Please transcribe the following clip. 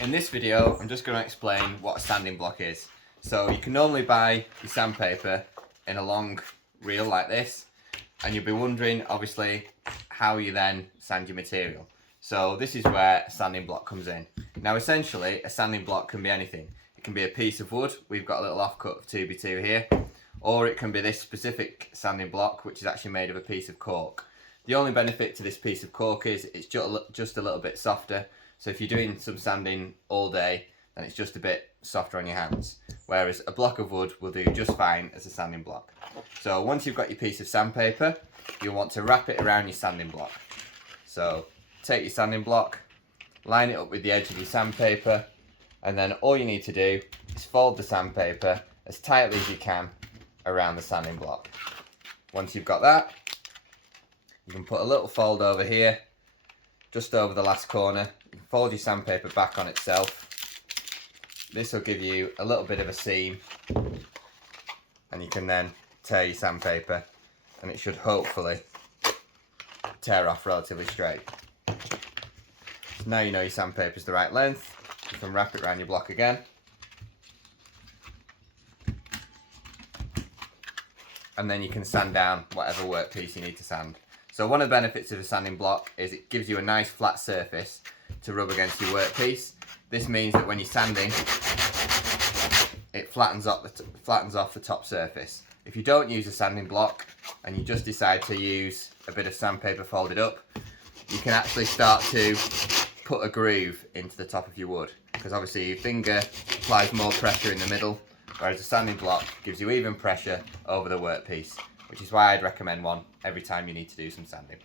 In this video, I'm just going to explain what a sanding block is. So you can normally buy your sandpaper in a long reel like this, and you'll be wondering, obviously, how you then sand your material. So this is where a sanding block comes in. Now essentially, a sanding block can be anything. It can be a piece of wood, we've got a little offcut of 2x2 here, or it can be this specific sanding block, which is actually made of a piece of cork. The only benefit to this piece of cork is it's just a little bit softer. So if you're doing some sanding all day, then it's just a bit softer on your hands. Whereas a block of wood will do just fine as a sanding block. So once you've got your piece of sandpaper, you'll want to wrap it around your sanding block. So take your sanding block, line it up with the edge of your sandpaper, and then all you need to do is fold the sandpaper as tightly as you can around the sanding block. Once you've got that, you can put a little fold over here, just over the last corner. You can fold your sandpaper back on itself. This will give you a little bit of a seam, and you can then tear your sandpaper, and it should hopefully tear off relatively straight. So now you know your sandpaper is the right length. You can wrap it around your block again. And then you can sand down whatever workpiece you need to sand. So one of the benefits of a sanding block is it gives you a nice flat surface to rub against your workpiece. This means that when you're sanding, it flattens off the top surface. If you don't use a sanding block and you just decide to use a bit of sandpaper folded up, you can actually start to put a groove into the top of your wood, because obviously your finger applies more pressure in the middle, whereas a sanding block gives you even pressure over the workpiece, which is why I'd recommend one every time you need to do some sanding.